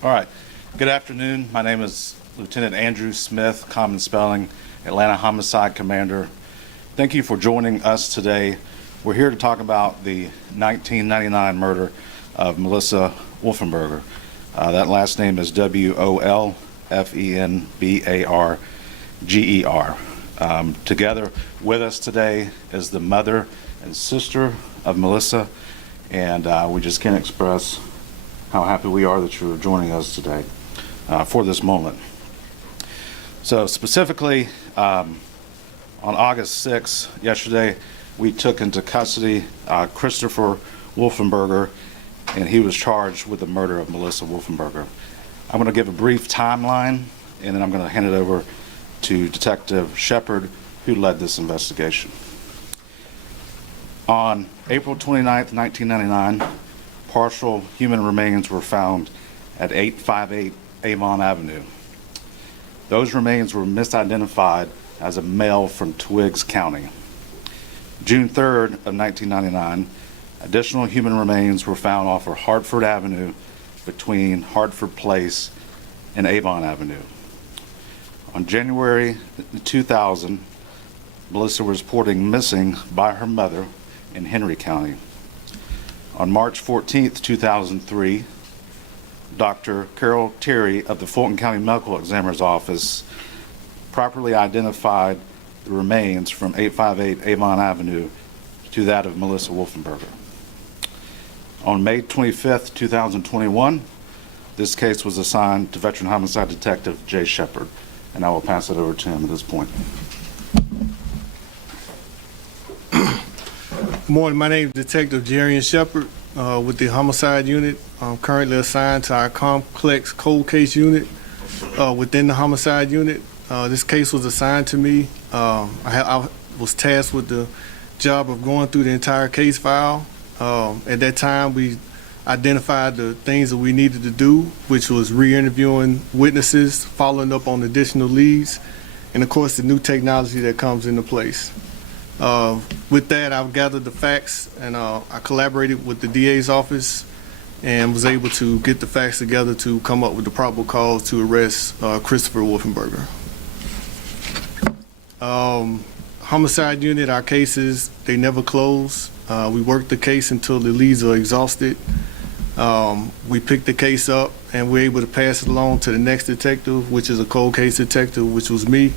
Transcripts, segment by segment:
All right. Good afternoon. My name is Lieutenant Andrew Smith, common spelling, Atlanta Homicide Commander. Thank you for joining us today. We're here to talk about the 1999 murder of Melissa Wolfenbarger. That last name is Wolfenbarger. Together with us today is the mother and sister of Melissa, and we just can't express how happy we are that you're joining us today for this moment. So specifically, on August 6th, yesterday, we took into custody Christopher Wolfenbarger, and he was charged with the murder of Melissa Wolfenbarger. I'm going to give a brief timeline, and then I'm going to hand it over to Detective Shepard, who led this investigation. On April 29th, 1999, partial human remains were found at 858 Avon Avenue. Those remains were misidentified as a male from Twiggs County. June 3rd of 1999, additional human remains were found off of Hartford Avenue between Hartford Place and Avon Avenue. On January 2000, Melissa was reported missing by her mother in Henry County. On March 14th, 2003, Dr. Carol Terry of the Fulton County Medical Examiner's Office properly identified the remains from 858 Avon Avenue to that of Melissa Wolfenbarger. On May 25th, 2021, this case was assigned to Veteran Homicide Detective Jay Shepard, and I will pass it over to him at this point. Good morning. My name is Detective Jarian Shepard with the Homicide Unit. I'm currently assigned to our complex cold case unit within the Homicide Unit. This case was assigned to me. I was tasked with the job of going through the entire case file. At that time, we identified the things that we needed to do, which was re-interviewing witnesses, following up on additional leads, and of course the new technology that comes into place. With that, I've gathered the facts, and I collaborated with the DA's office and was able to get the facts together to come up with the probable cause to arrest Christopher Wolfenbarger. Homicide Unit, our cases, they never close. We work the case until the leads are exhausted. We pick the case up and we're able to pass it along to the next detective, which is a cold case detective, which was me.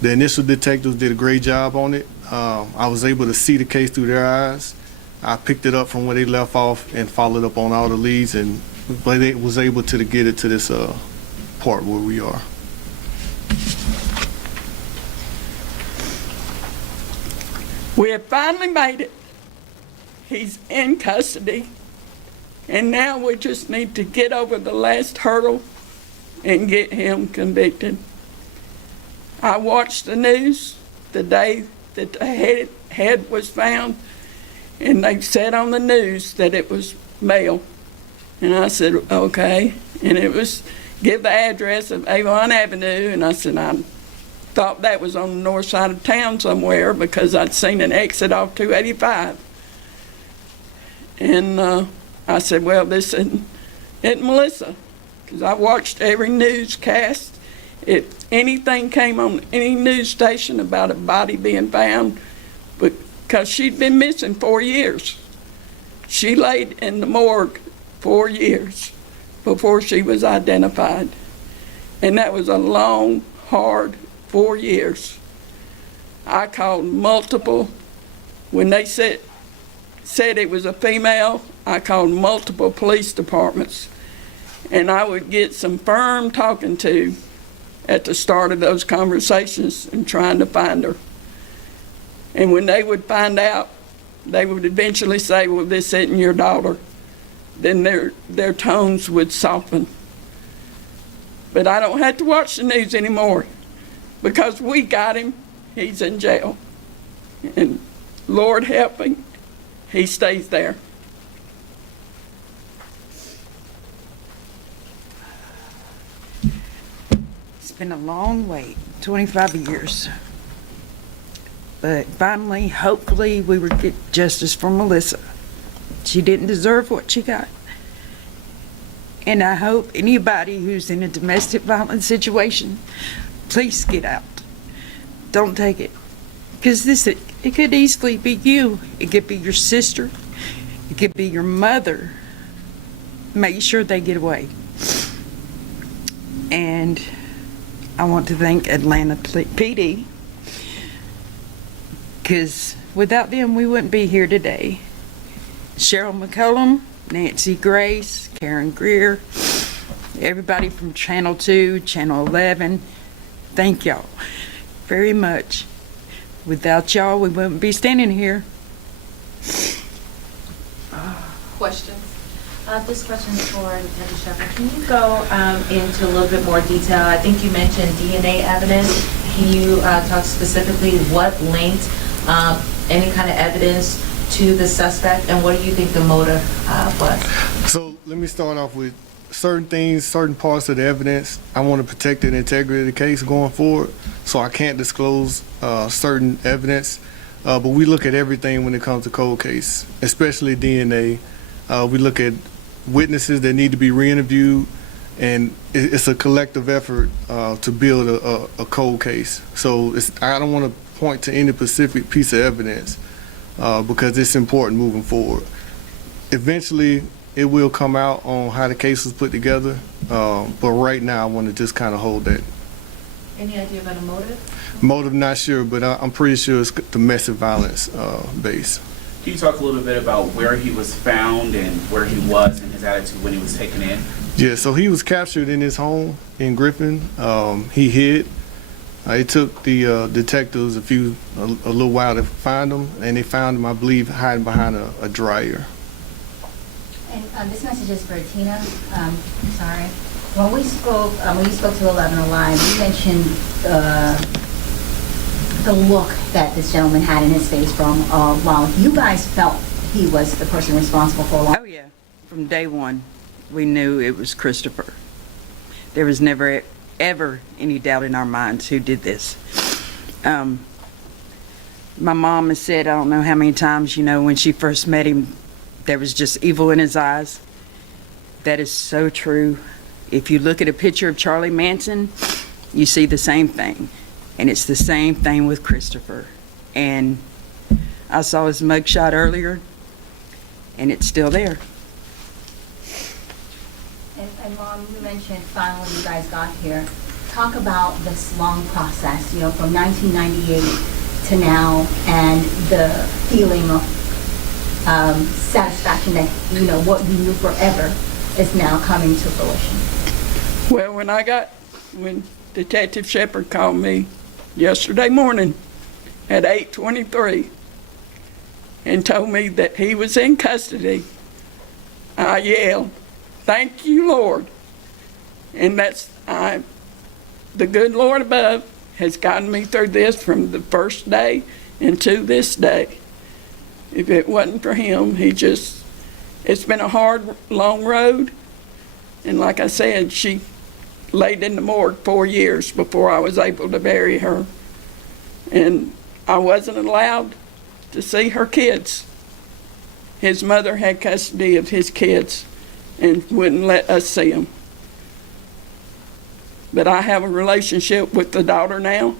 The initial detectives did a great job on it. I was able to see the case through their eyes. I picked it up from where they left off and followed up on all the leads, and was able to get it to this part where we are. We have finally made it. He's in custody, and now we just need to get over the last hurdle and get him convicted. I watched the news the day that the head was found, and they said on the news that it was male. And I said, okay. And it was, give the address of Avon Avenue, and I said, I thought that was on the north side of town somewhere because I'd seen an exit off 285. And I said, well, this isn't Melissa, because I watched every newscast. If anything came on any news station about a body being found, because she'd been missing 4 years. She laid in the morgue 4 years before she was identified. And that was a long, hard 4 years. I called multiple, when they said it was a female, I called multiple police departments, and I would get some firm talking to at the start of those conversations and trying to find her. And when they would find out, they would eventually say, well, this isn't your daughter. Then their tones would soften. But I don't have to watch the news anymore because we got him. He's in jail. And Lord help him, he stays there. It's been a long wait, 25 years. But finally, hopefully, we will get justice for Melissa. She didn't deserve what she got. And I hope anybody who's in a domestic violence situation, please get out. Don't take it. Because it could easily be you. It could be your sister. It could be your mother. Make sure they get away. And I want to thank Atlanta PD, because without them, we wouldn't be here today. Cheryl McCollum, Nancy Grace, Karen Greer, everybody from Channel 2, Channel 11, thank y'all very much. Without y'all, we wouldn't be standing here. Questions? This question is for Detective Shepard. Can you go into a little bit more detail? I think you mentioned DNA evidence. Can you talk specifically what linked any kind of evidence to the suspect, and what do you think the motive was? So let me start off with certain things, certain parts of the evidence. I want to protect the integrity of the case going forward, so I can't disclose certain evidence. But we look at everything when it comes to cold case, especially DNA. We look at witnesses that need to be re-interviewed, and it's a collective effort to build a cold case. So I don't want to point to any specific piece of evidence because it's important moving forward. Eventually, it will come out on how the case was put together, but right now I want to just kind of hold that. Any idea about a motive? Motive, not sure, but I'm pretty sure it's domestic violence based. Can you talk a little bit about where he was found and where he was and his attitude when he was taken in? Yeah, so he was captured in his home in Griffin. He hid. It took the detectives a little while to find him, and they found him, I believe, hiding behind a dryer. And this message is for Tina. Sorry. When you spoke to 11 Alive, you mentioned the look that this gentleman had in his face from while you guys felt he was the person responsible for a lot. Oh yeah, from day one, we knew it was Christopher. There was never, ever any doubt in our minds who did this. My mom has said, I don't know how many times, when she first met him, there was just evil in his eyes. That is so true. If you look at a picture of Charlie Manson, you see the same thing. And it's the same thing with Christopher. And I saw his mugshot earlier, and it's still there. And Mom, you mentioned finally you guys got here. Talk about this long process, from 1998 to now, and the feeling of satisfaction that, what you knew forever is now coming to fruition. Well, when Detective Shepard called me yesterday morning at 8:23 and told me that he was in custody, I yelled, "Thank you, Lord." And the good Lord above has gotten me through this from the first day into this day. If it wasn't for him, it's been a hard, long road. And like I said, she laid in the morgue 4 years before I was able to bury her. And I wasn't allowed to see her kids. His mother had custody of his kids and wouldn't let us see them. But I have a relationship with the daughter now,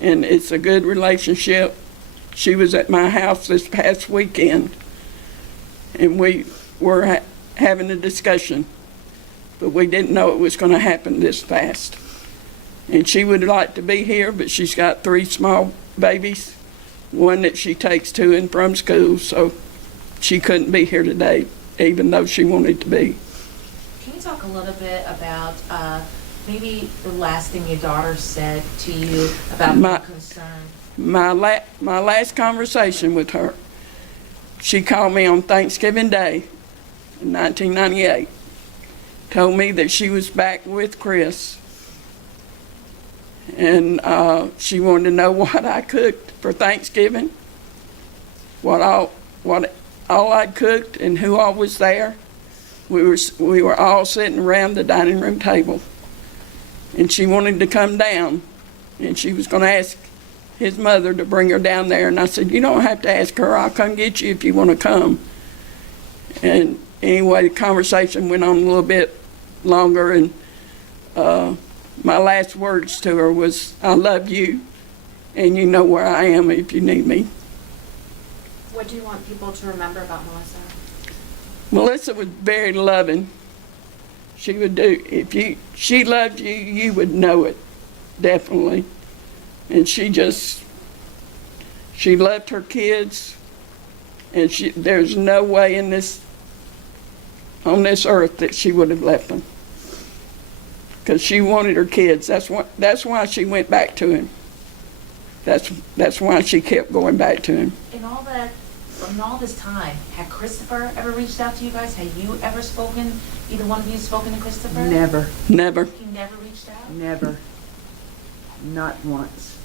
and it's a good relationship. She was at my house this past weekend, and we were having a discussion, but we didn't know it was going to happen this fast. And she would like to be here, but she's got 3 small babies, one that she takes to and from school, so she couldn't be here today, even though she wanted to be. Can you talk a little bit about maybe the last thing your daughter said to you about being concerned? My last conversation with her, she called me on Thanksgiving Day in 1998, told me that she was back with Chris, and she wanted to know what I cooked for Thanksgiving, what all I'd cooked and who all was there. We were all sitting around the dining room table, and she wanted to come down, and she was going to ask his mother to bring her down there. And I said, "You don't have to ask her. I'll come get you if you want to come." And anyway, the conversation went on a little bit longer, and my last words to her was, I love you, and you know where I am if you need me. What do you want people to remember about Melissa? Melissa was very loving. She would do, she loved you, you would know it, definitely. And she loved her kids, and there's no way on this earth that she would have left them. Because she wanted her kids. That's why she went back to him. That's why she kept going back to him. In all this time, had Christopher ever reached out to you guys? Had you ever spoken, either one of you spoken to Christopher? Never, Never. He never reached out? never, not once.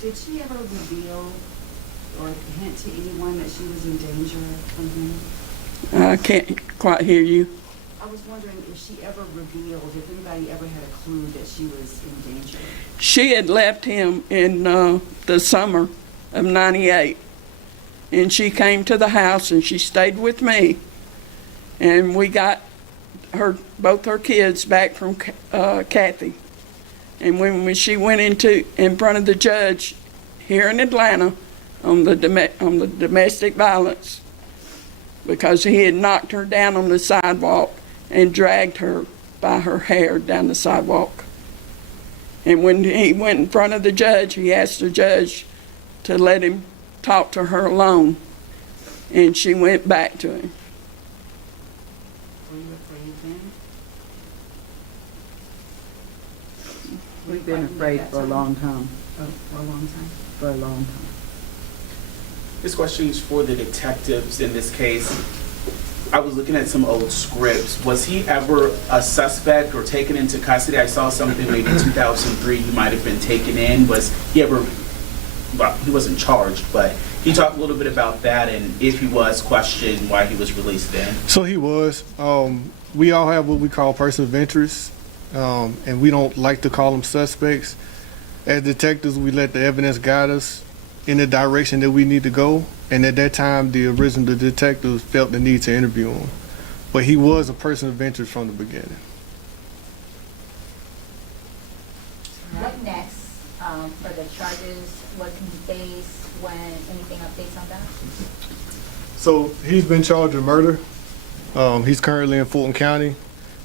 Did she ever reveal or hint to anyone that she was in danger from him? I can't quite hear you. I was wondering if she ever revealed, if anybody ever had a clue that she was in danger. She had left him in the summer of '98, and she came to the house and she stayed with me, and we got both her kids back from Kathy. And when she went in front of the judge here in Atlanta on the domestic violence, because he had knocked her down on the sidewalk and dragged her by her hair down the sidewalk. And when he went in front of the judge, he asked the judge to let him talk to her alone, and she went back to him. Were you afraid then? We've been afraid for a long time, Oh, for a long time? for a long time. This question is for the detectives in this case. I was looking at some old scripts. Was he ever a suspect or taken into custody? I saw something maybe 2003 he might have been taken in. Was he ever, well, he wasn't charged, but he talked a little bit about that, and if he was questioned, why he was released then. So he was. We all have what we call person of interest, and we don't like to call them suspects. As detectives, we let the evidence guide us in the direction that we need to go. And at that time, the original detectives felt the need to interview him. But he was a person of interest from the beginning. What next for the charges? What can he face? When anything updates on that? So he's been charged with murder. He's currently in Fulton County.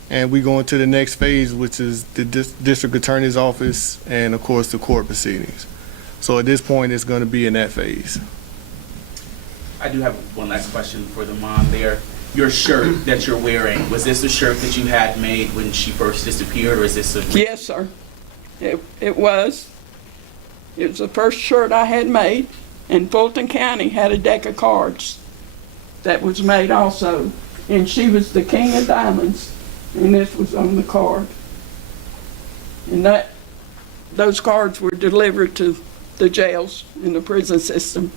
And we go into the next phase, which is the district attorney's office and, of course, the court proceedings. So at this point, it's going to be in that phase. I do have one last question for the mom there. Your shirt that you're wearing, was this a shirt that you had made when she first disappeared, or is this a... Yes, sir. It was. It was the first shirt I had made, and Fulton County had a deck of cards that was made also. And she was the king of diamonds, and this was on the card. And those cards were delivered to the jails in the prison system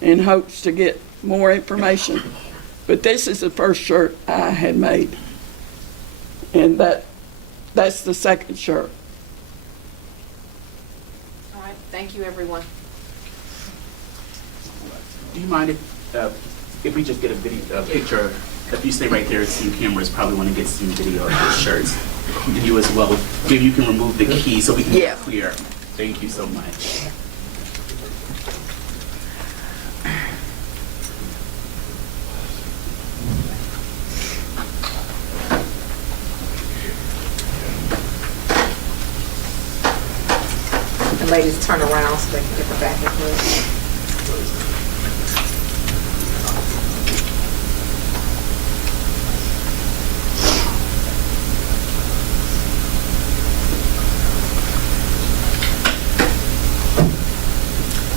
in hopes to get more information. But this is the first shirt I had made. And that's the second shirt. All right, thank you, everyone. Do you mind if we just get a picture? If you stay right there, some cameras probably want to get some video of your shirts. And you as well. Maybe you can remove the key so we can get clear. Thank you so much. The ladies turn around so they can get the back and forth.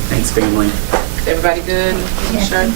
Thanks, family. Everybody good? Sure.